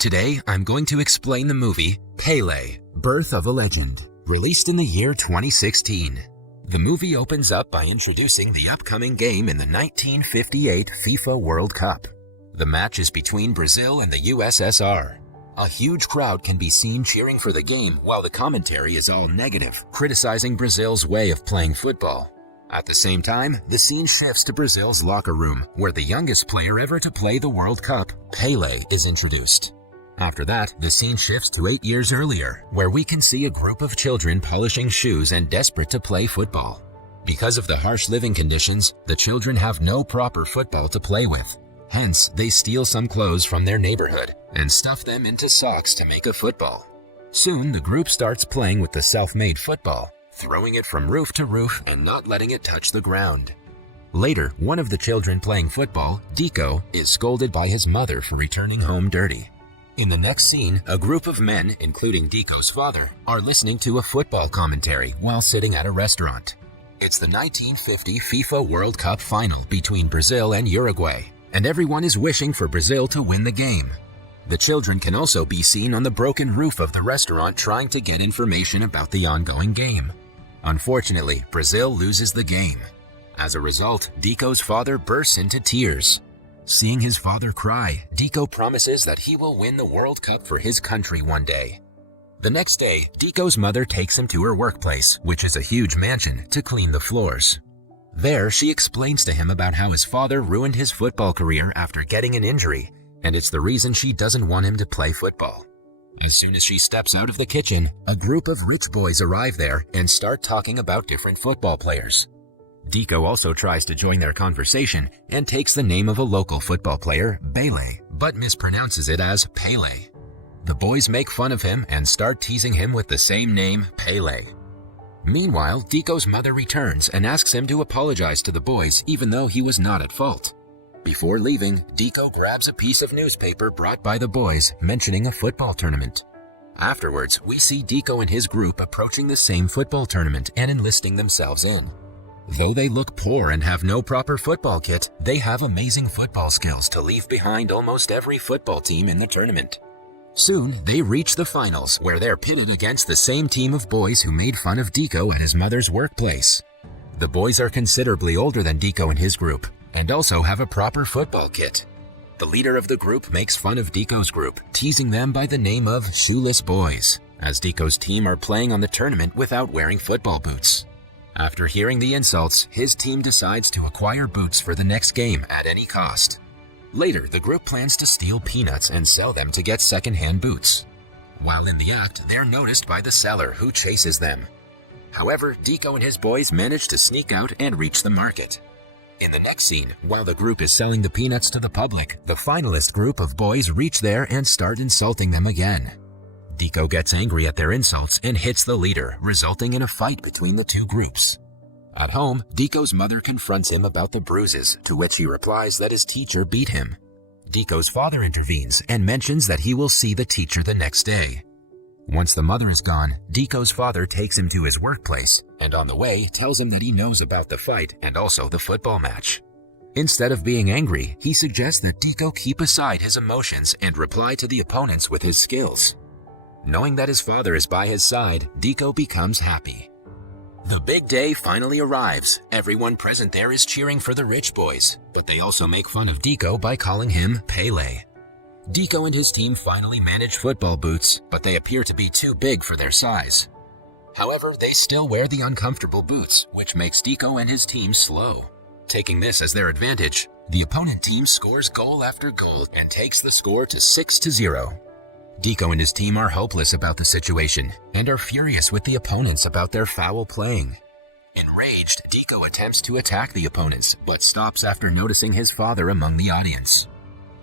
Today, I'm going to explain the movie Pele, Birth of a Legend, released in the year 2016. The movie opens up by introducing the upcoming game in the 1958 FIFA World Cup. The match is between Brazil and the USSR. A huge crowd can be seen cheering for the game while the commentary is all negative, criticizing Brazil's way of playing football. At the same time, the scene shifts to Brazil's locker room, where the youngest player ever to play the World Cup, Pele, is introduced. After that, the scene shifts to 8 years earlier, where we can see a group of children polishing shoes and desperate to play football. Because of the harsh living conditions, the children have no proper football to play with. Hence, they steal some clothes from their neighborhood and stuff them into socks to make a football. Soon, the group starts playing with the self-made football, throwing it from roof to roof and not letting it touch the ground. Later, one of the children playing football, Deco, is scolded by his mother for returning home dirty. In the next scene, a group of men, including Deco's father, are listening to a football commentary while sitting at a restaurant. It's the 1950 FIFA World Cup final between Brazil and Uruguay, and everyone is wishing for Brazil to win the game. The children can also be seen on the broken roof of the restaurant trying to get information about the ongoing game. Unfortunately, Brazil loses the game. As a result, Deco's father bursts into tears. Seeing his father cry, Deco promises that he will win the World Cup for his country one day. The next day, Deco's mother takes him to her workplace, which is a huge mansion, to clean the floors. There, she explains to him about how his father ruined his football career after getting an injury, and it's the reason she doesn't want him to play football. As soon as she steps out of the kitchen, a group of rich boys arrive there and start talking about different football players. Deco also tries to join their conversation and takes the name of a local football player, Pele, but mispronounces it as Pele. The boys make fun of him and start teasing him with the same name, Pele. Meanwhile, Deco's mother returns and asks him to apologize to the boys even though he was not at fault. Before leaving, Deco grabs a piece of newspaper brought by the boys mentioning a football tournament. Afterwards, we see Deco and his group approaching the same football tournament and enlisting themselves in. Though they look poor and have no proper football kit, they have amazing football skills to leave behind almost every football team in the tournament. Soon, they reach the finals, where they're pitted against the same team of boys who made fun of Deco at his mother's workplace. The boys are considerably older than Deco and his group, and also have a proper football kit. The leader of the group makes fun of Deco's group, teasing them by the name of Shoeless Boys, as Deco's team are playing on the tournament without wearing football boots. After hearing the insults, his team decides to acquire boots for the next game at any cost. Later, the group plans to steal peanuts and sell them to get second-hand boots. While in the act, they're noticed by the seller, who chases them. However, Deco and his boys manage to sneak out and reach the market. In the next scene, while the group is selling the peanuts to the public, the finalist group of boys reach there and start insulting them again. Deco gets angry at their insults and hits the leader, resulting in a fight between the two groups. At home, Deco's mother confronts him about the bruises, to which he replies that his teacher beat him. Deco's father intervenes and mentions that he will see the teacher the next day. Once the mother is gone, Deco's father takes him to his workplace, and on the way tells him that he knows about the fight and also the football match. Instead of being angry, he suggests that Deco keep aside his emotions and reply to the opponents with his skills. Knowing that his father is by his side, Deco becomes happy. The big day finally arrives. Everyone present there is cheering for the rich boys, but they also make fun of Deco by calling him Pele. Deco and his team finally manage football boots, but they appear to be too big for their size. However, they still wear the uncomfortable boots, which makes Deco and his team slow. Taking this as their advantage, the opponent team scores goal after goal and takes the score to 6-0. Deco and his team are hopeless about the situation and are furious with the opponents about their foul playing. Enraged, Deco attempts to attack the opponents, but stops after noticing his father among the audience.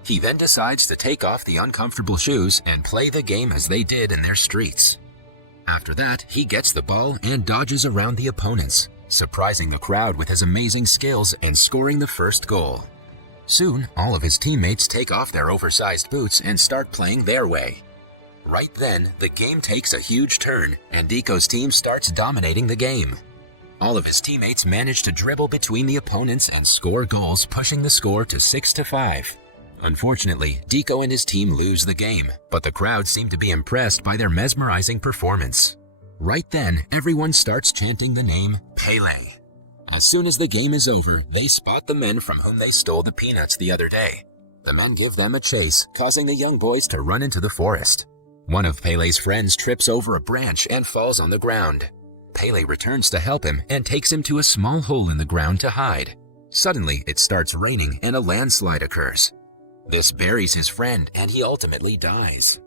He then decides to take off the uncomfortable shoes and play the game as they did in their streets. After that, he gets the ball and dodges around the opponents, surprising the crowd with his amazing skills and scoring the first goal. Soon, all of his teammates take off their oversized boots and start playing their way. Right then, the game takes a huge turn, and Deco's team starts dominating the game. All of his teammates manage to dribble between the opponents and score goals, pushing the score to 6-5. Unfortunately, Deco and his team lose the game, but the crowd seem to be impressed by their mesmerizing performance. Right then, everyone starts chanting the name Pele. As soon as the game is over, they spot the men from whom they stole the peanuts the other day. The men give them a chase, causing the young boys to run into the forest. One of Pele's friends trips over a branch and falls on the ground. Pele returns to help him and takes him to a small hole in the ground to hide. Suddenly, it starts raining and a landslide occurs. This buries his friend and he ultimately dies.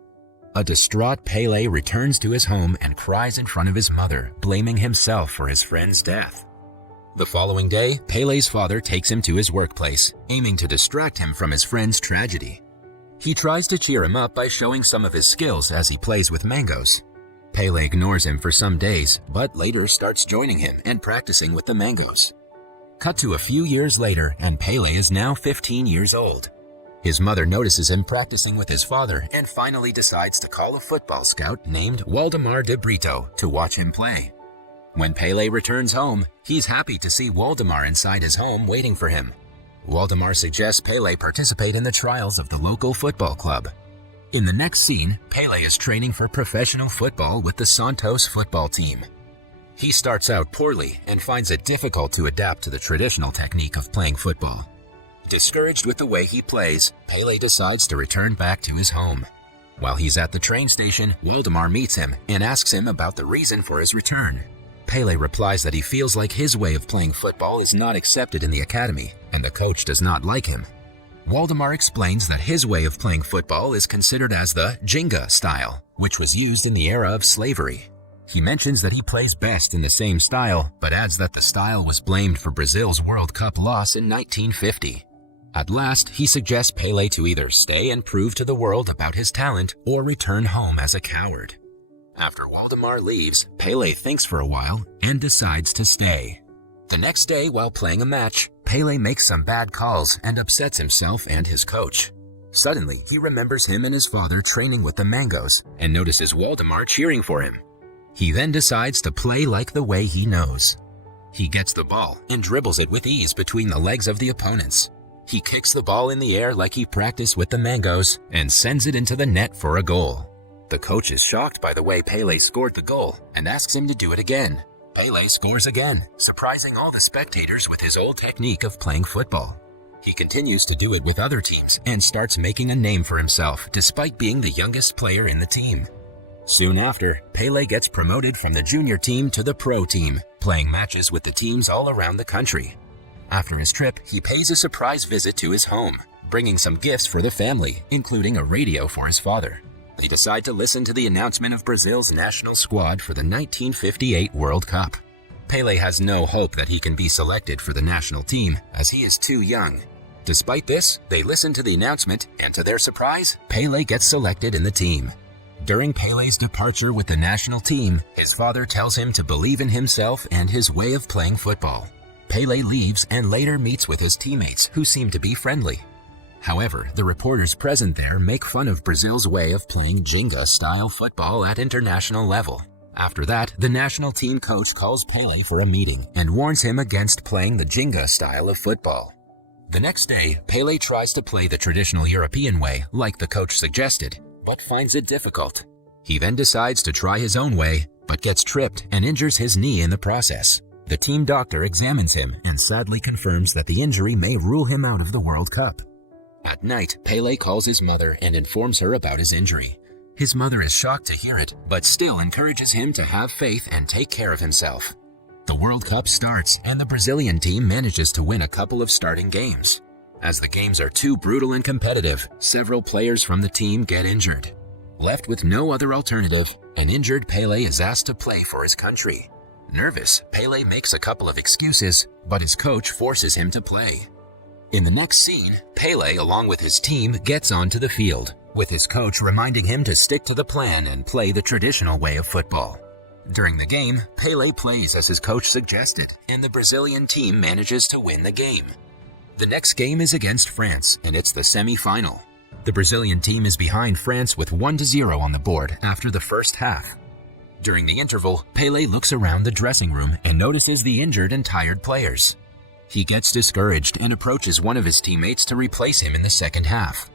A distraught Pele returns to his home and cries in front of his mother, blaming himself for his friend's death. The following day, Pele's father takes him to his workplace, aiming to distract him from his friend's tragedy. He tries to cheer him up by showing some of his skills as he plays with mangoes. Pele ignores him for some days, but later starts joining him and practicing with the mangoes. Cut to a few years later, and Pele is now 15 years old. His mother notices him practicing with his father and finally decides to call a football scout named Waldemar de Brito to watch him play. When Pele returns home, he's happy to see Waldemar inside his home waiting for him. Waldemar suggests Pele participate in the trials of the local football club. In the next scene, Pele is training for professional football with the Santos football team. He starts out poorly and finds it difficult to adapt to the traditional technique of playing football. Discouraged with the way he plays, Pele decides to return back to his home. While he's at the train station, Waldemar meets him and asks him about the reason for his return. Pele replies that he feels like his way of playing football is not accepted in the academy, and the coach does not like him. Waldemar explains that his way of playing football is considered as the Jenga style, which was used in the era of slavery. He mentions that he plays best in the same style, but adds that the style was blamed for Brazil's World Cup loss in 1950. At last, he suggests Pele to either stay and prove to the world about his talent or return home as a coward. After Waldemar leaves, Pele thinks for a while and decides to stay. The next day, while playing a match, Pele makes some bad calls and upsets himself and his coach. Suddenly, he remembers him and his father training with the mangoes and notices Waldemar cheering for him. He then decides to play like the way he knows. He gets the ball and dribbles it with ease between the legs of the opponents. He kicks the ball in the air like he practiced with the mangoes and sends it into the net for a goal. The coach is shocked by the way Pele scored the goal and asks him to do it again. Pele scores again, surprising all the spectators with his old technique of playing football. He continues to do it with other teams and starts making a name for himself despite being the youngest player in the team. Soon after, Pele gets promoted from the junior team to the pro team, playing matches with the teams all around the country. After his trip, he pays a surprise visit to his home, bringing some gifts for the family, including a radio for his father. They decide to listen to the announcement of Brazil's national squad for the 1958 World Cup. Pele has no hope that he can be selected for the national team, as he is too young. Despite this, they listen to the announcement, and to their surprise, Pele gets selected in the team. During Pele's departure with the national team, his father tells him to believe in himself and his way of playing football. Pele leaves and later meets with his teammates, who seem to be friendly. However, the reporters present there make fun of Brazil's way of playing Jenga-style football at international level. After that, the national team coach calls Pele for a meeting and warns him against playing the Jenga style of football. The next day, Pele tries to play the traditional European way, like the coach suggested, but finds it difficult. He then decides to try his own way, but gets tripped and injures his knee in the process. The team doctor examines him and sadly confirms that the injury may rule him out of the World Cup. At night, Pele calls his mother and informs her about his injury. His mother is shocked to hear it, but still encourages him to have faith and take care of himself. The World Cup starts, and the Brazilian team manages to win a couple of starting games. As the games are too brutal and competitive, several players from the team get injured. Left with no other alternative, an injured Pele is asked to play for his country. Nervous, Pele makes a couple of excuses, but his coach forces him to play. In the next scene, Pele, along with his team, gets onto the field, with his coach reminding him to stick to the plan and play the traditional way of football. During the game, Pele plays as his coach suggested, and the Brazilian team manages to win the game. The next game is against France, and it's the semi-final. The Brazilian team is behind France with 1-0 on the board after the first half. During the interval, Pele looks around the dressing room and notices the injured and tired players. He gets discouraged and approaches one of his teammates to replace him in the second half.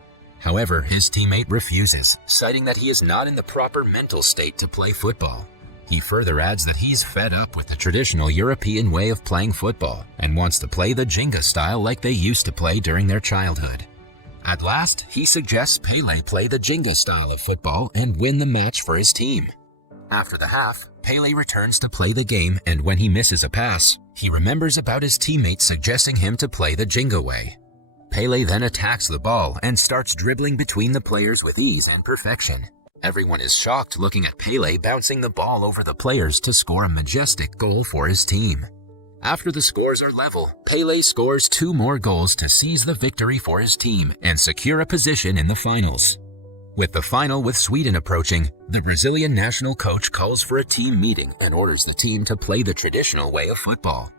However, his teammate refuses, citing that he is not in the proper mental state to play football. He further adds that he's fed up with the traditional European way of playing football and wants to play the Jenga style like they used to play during their childhood. At last, he suggests Pele play the Jenga style of football and win the match for his team. After the half, Pele returns to play the game, and when he misses a pass, he remembers about his teammates suggesting him to play the Jenga way. Pele then attacks the ball and starts dribbling between the players with ease and perfection. Everyone is shocked looking at Pele bouncing the ball over the players to score a majestic goal for his team. After the scores are level, Pele scores 2 more goals to seize the victory for his team and secure a position in the finals. With the final with Sweden approaching, the Brazilian national coach calls for a team meeting and orders the team to play the traditional way of football.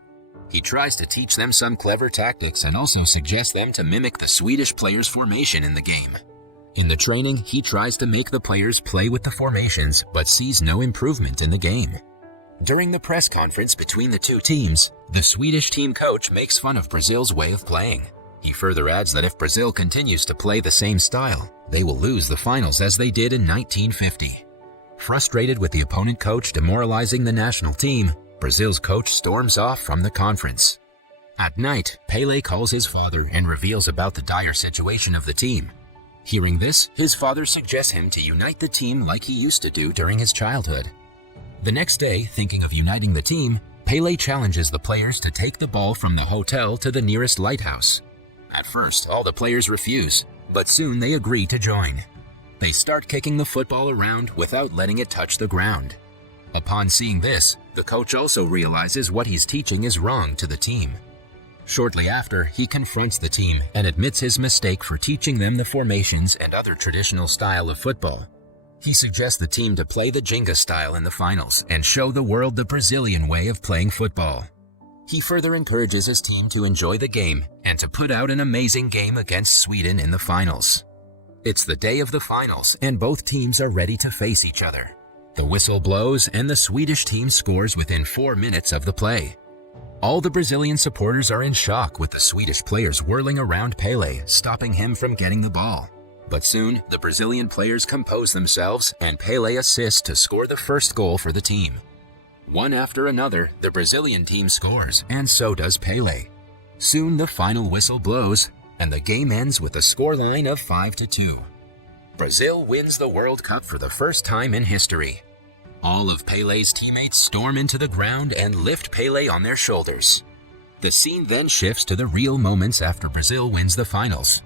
He tries to teach them some clever tactics and also suggests them to mimic the Swedish players' formation in the game. In the training, he tries to make the players play with the formations but sees no improvement in the game. During the press conference between the two teams, the Swedish team coach makes fun of Brazil's way of playing. He further adds that if Brazil continues to play the same style, they will lose the finals as they did in 1950. Frustrated with the opponent coach demoralizing the national team, Brazil's coach storms off from the conference. At night, Pele calls his father and reveals about the dire situation of the team. Hearing this, his father suggests him to unite the team like he used to do during his childhood. The next day, thinking of uniting the team, Pele challenges the players to take the ball from the hotel to the nearest lighthouse. At first, all the players refuse, but soon they agree to join. They start kicking the football around without letting it touch the ground. Upon seeing this, the coach also realizes what he's teaching is wrong to the team. Shortly after, he confronts the team and admits his mistake for teaching them the formations and other traditional style of football. He suggests the team to play the Jenga style in the finals and show the world the Brazilian way of playing football. He further encourages his team to enjoy the game and to put out an amazing game against Sweden in the finals. It's the day of the finals and both teams are ready to face each other. The whistle blows and the Swedish team scores within 4 minutes of the play. All the Brazilian supporters are in shock with the Swedish players whirling around Pele, stopping him from getting the ball. But soon, the Brazilian players compose themselves and Pele assists to score the first goal for the team. One after another, the Brazilian team scores, and so does Pele. Soon the final whistle blows, and the game ends with a scoreline of 5-2. Brazil wins the World Cup for the first time in history. All of Pele's teammates storm into the ground and lift Pele on their shoulders. The scene then shifts to the real moments after Brazil wins the finals.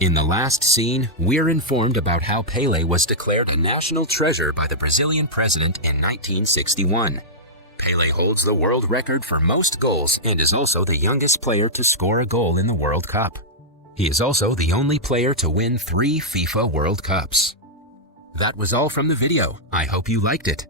In the last scene, we're informed about how Pele was declared a national treasure by the Brazilian president in 1961. Pele holds the world record for most goals and is also the youngest player to score a goal in the World Cup. He is also the only player to win 3 FIFA World Cups. That was all from the video. I hope you liked it.